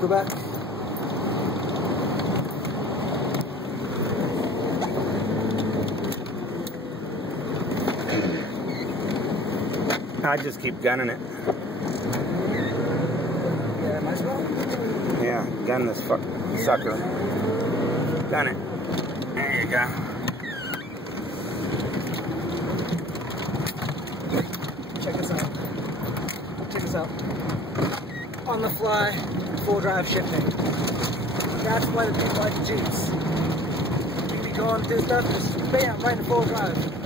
go back. I just keep gunning it. Yeah, might as well. Yeah, gun this sucker. Gun it. There you go. Check this out. Check this out. On the fly, 4-drive shifting. That's why the people like Jeeps. You can be going through stuff and just bam, right in 4-drive.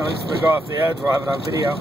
At least if we go off the edge, we'll have it on video.